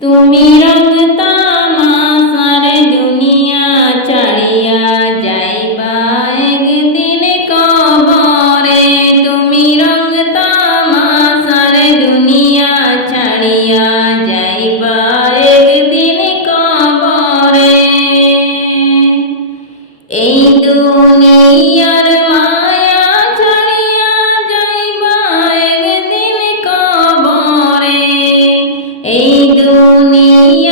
তুমি রঙ তামাশার দুনিয়া ছাড়িয়া যাইবা একদিন কবরে। তুমি রঙ তামাশার দুনিয়া ছাড়িয়া যাইবা একদিন কবরে। এই দুনিয়ার মায়া ছাড়িয়া যাইবা একদিন কবরে। এই দুনিয়া